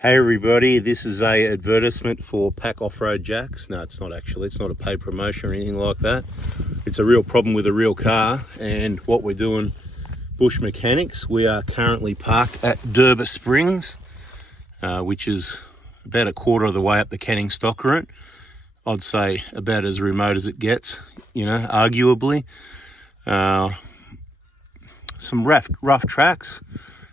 Hey everybody, this is a advertisement for Pack Off-Road Jacks. No, it's not actually. It's not a paid promotion or anything like that. It's a real problem with a real car, and what we're doing, Bush Mechanics, we are currently parked at Durba Springs, which is about a quarter of the way up the Canning Stock route. I'd say about as remote as it gets, arguably. Some rough tracks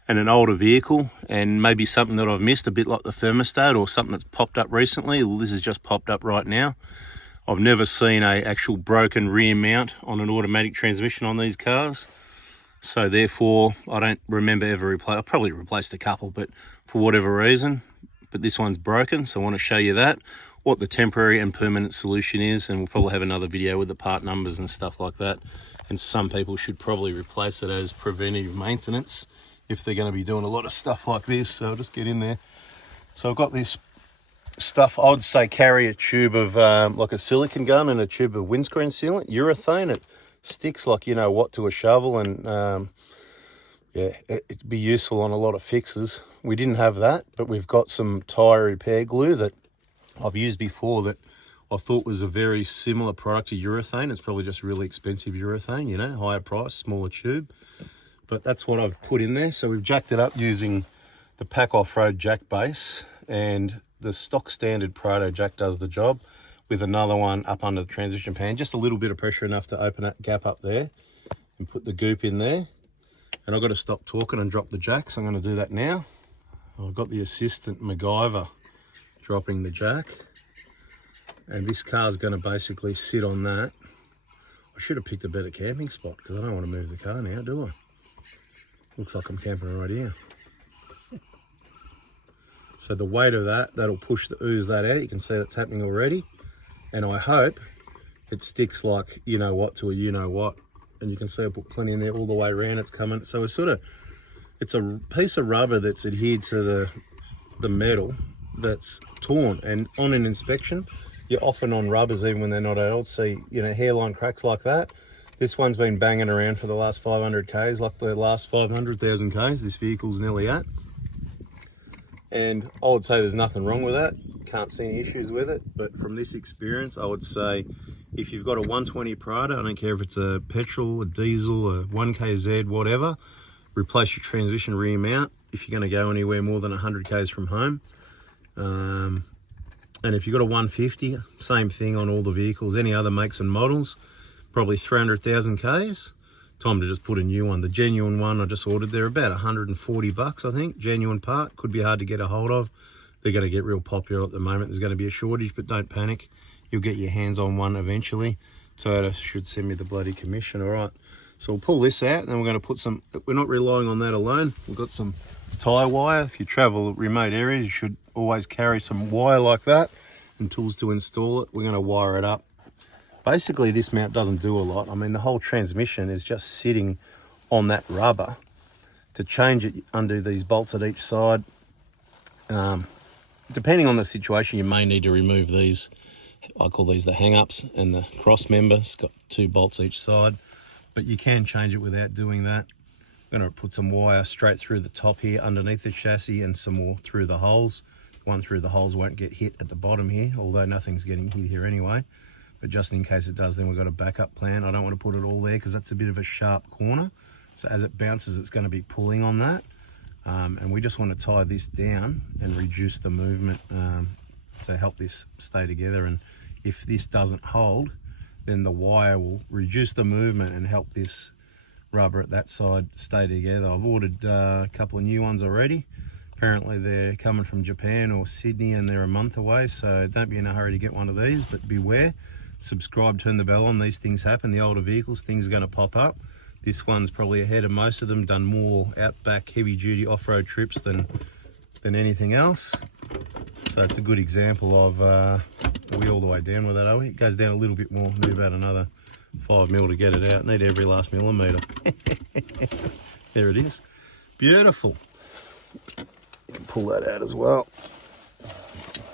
and an older vehicle, and maybe something that I've missed, a bit like the thermostat or something that's popped up recently. Well, this has just popped up right now. I've never seen a actual broken rear mount on an automatic transmission on these cars, so therefore I don't remember ever I probably replaced a couple, but for whatever reason, but this one's broken, so I want to show you that, what the temporary and permanent solution is, and we'll probably have another video with the part numbers and stuff like that. And some people should probably replace it as preventative maintenance if they're going to be doing a lot of stuff like this. So I'll just get in there. So I've got this stuff. I would say carry a tube of like a silicone gun and a tube of windscreen sealant, urethane. It sticks like you know what to a shovel, and yeah, it'd be useful on a lot of fixes. We didn't have that, but we've got some tire repair glue that I've used before that I thought was a very similar product to urethane. It's probably just really expensive urethane, higher price, smaller tube. But that's what I've put in there. So we've jacked it up using the Pack Off-Road jack base, and the stock standard Prado jack does the job with another one up under the transition pan. Just a little bit of pressure enough to open that gap up there and put the goop in there. And I've got to stop talking and drop the jack, so I'm going to do that now. I've got the assistant MacGyver dropping the jack, and this car's going to basically sit on that. I should have picked a better camping spot because I don't want to move the car now, do I? Looks like I'm camping right here. So the weight of that'll push the ooze that out. You can see that's happening already. And I hope it sticks like you know what to a you know what. And you can see I put plenty in there all the way around. It's coming. So it's a piece of rubber that's adhered to the metal that's torn. And on an inspection, you're often on rubbers even when they're not old. See, hairline cracks like that. This one's been banging around for the last 500 Ks, like the last 500,000 Ks this vehicle's nearly at. And I would say there's nothing wrong with that. Can't see any issues with it. But from this experience, I would say if you've got a 120 Prado, I don't care if it's a petrol, a diesel, a 1KZ, whatever, replace your transmission rear mount if you're going to go anywhere more than 100 Ks from home. And if you've got a 150, same thing on all the vehicles, any other makes and models, probably 300,000 Ks. Time to just put a new one. The genuine one I just ordered, they're about 140 bucks, I think. Genuine part, could be hard to get a hold of. They're going to get real popular at the moment. There's going to be a shortage, but don't panic. You'll get your hands on one eventually. Toyota should send me the bloody commission. All right, so we'll pull this out, and then we're going to put some, we're not relying on that alone. We've got some tie wire. If you travel remote areas, you should always carry some wire like that and tools to install it. We're going to wire it up. Basically, this mount doesn't do a lot. I mean, the whole transmission is just sitting on that rubber. To change it, undo these bolts at each side. Depending on the situation, you may need to remove these. I call these the hang-ups and the cross member. It's got 2 bolts each side, but you can change it without doing that. I'm going to put some wire straight through the top here underneath the chassis and some more through the holes. The one through the holes won't get hit at the bottom here, although nothing's getting hit here anyway. But just in case it does, then we've got a backup plan. I don't want to put it all there because that's a bit of a sharp corner. So as it bounces, it's going to be pulling on that. And we just want to tie this down and reduce the movement to help this stay together. And if this doesn't hold, then the wire will reduce the movement and help this rubber at that side stay together. I've ordered a couple of new ones already. Apparently they're coming from Japan or Sydney and they're a month away. So don't be in a hurry to get one of these, but beware. Subscribe, turn the bell on. These things happen. The older vehicles, things are going to pop up. This one's probably ahead of most of them, done more outback heavy duty off-road trips than anything else. So it's a good example of are we all the way down with that, are we? It goes down a little bit more, need about another 5 mil to get it out. Need every last millimetre. There it is. Beautiful. You can pull that out as well.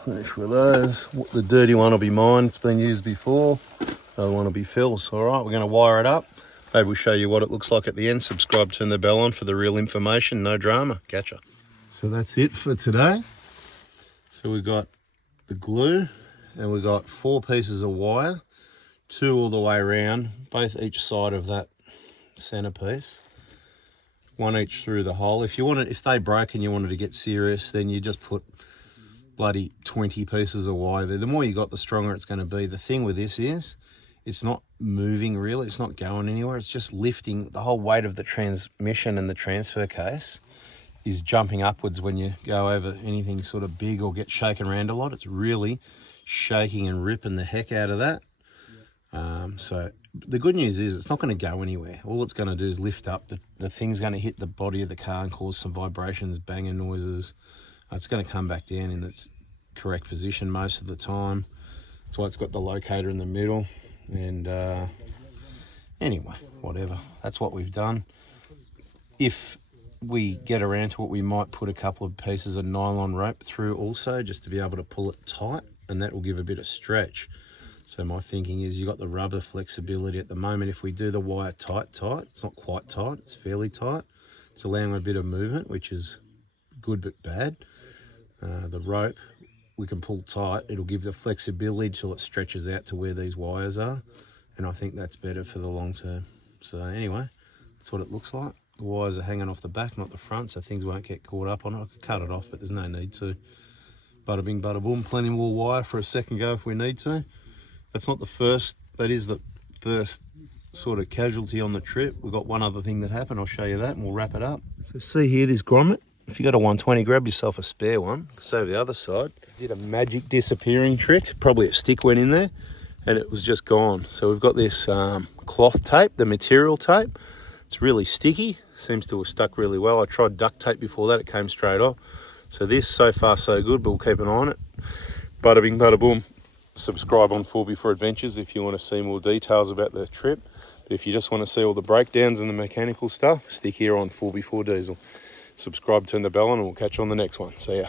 Finish with those. The dirty one will be mine. It's been used before. The other one will be Phil's. All right, we're going to wire it up. Maybe we'll show you what it looks like at the end. Subscribe, turn the bell on for the real information. No drama. Catch ya. So that's it for today. So we've got the glue, and we've got 4 pieces of wire, 2 all the way around, both each side of that centerpiece, 1 each through the hole. If you want it, if they broke and you wanted to get serious, then you just put bloody 20 pieces of wire there. The more you got, the stronger it's going to be. The thing with this is, it's not moving really, it's not going anywhere, it's just lifting. The whole weight of the transmission and the transfer case is jumping upwards when you go over anything sort of big or get shaken around a lot. It's really shaking and ripping the heck out of that. So the good news is it's not going to go anywhere. All it's going to do is lift up. The thing's going to hit the body of the car and cause some vibrations, banging noises. It's going to come back down in its correct position most of the time. That's why it's got the locator in the middle. And anyway, whatever. That's what we've done. If we get around to it, we might put a couple of pieces of nylon rope through also, just to be able to pull it tight, and that will give a bit of stretch. So my thinking is, you got the rubber flexibility at the moment. If we do the wire tight, it's not quite tight, it's fairly tight. It's allowing a bit of movement, which is good but bad. The rope we can pull tight, it'll give the flexibility till it stretches out to where these wires are, and I think that's better for the long term. So anyway, that's what it looks like. The wires are hanging off the back, not the front, so things won't get caught up on it. I could cut it off, but there's no need to. Bada bing, bada boom. Plenty more wire for a second go if we need to. That's not the first, that is the first sort of casualty on the trip. We've got one other thing that happened. I'll show you that and we'll wrap it up. So see here, this grommet. If you got a 120, grab yourself a spare one, because over the other side, did a magic disappearing trick. Probably a stick went in there and it was just gone. So we've got this cloth tape, the material tape. It's really sticky, seems to have stuck really well. I tried duct tape before that, it came straight off. So this, so far so good, but we'll keep an eye on it. Bada bing, bada boom. Subscribe on 4x4 Adventures if you want to see more details about the trip. But if you just want to see all the breakdowns and the mechanical stuff, stick here on 4x4 Diesel. Subscribe, turn the bell on, and we'll catch you on the next one. See ya.